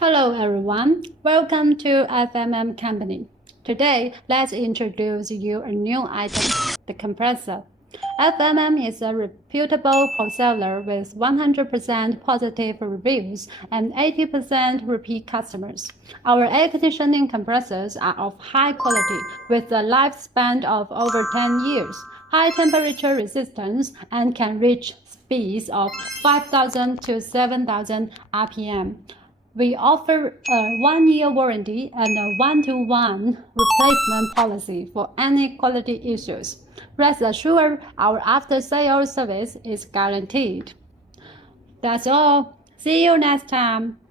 Hello everyone, welcome to FMM Company. Today, let's introduce you a new item, the compressor. FMM is a reputable wholesaler with 100% positive reviews and 80% repeat customers. Our air conditioning compressors are of high quality with a lifespan of over 10 years, high temperature resistance, and can reach speeds of 5,000 to 7,000 RPM. We offer a 1-year warranty and a 1-to-1 replacement policy for any quality issues. Rest assured, our after-sales service is guaranteed. That's all. See you next time.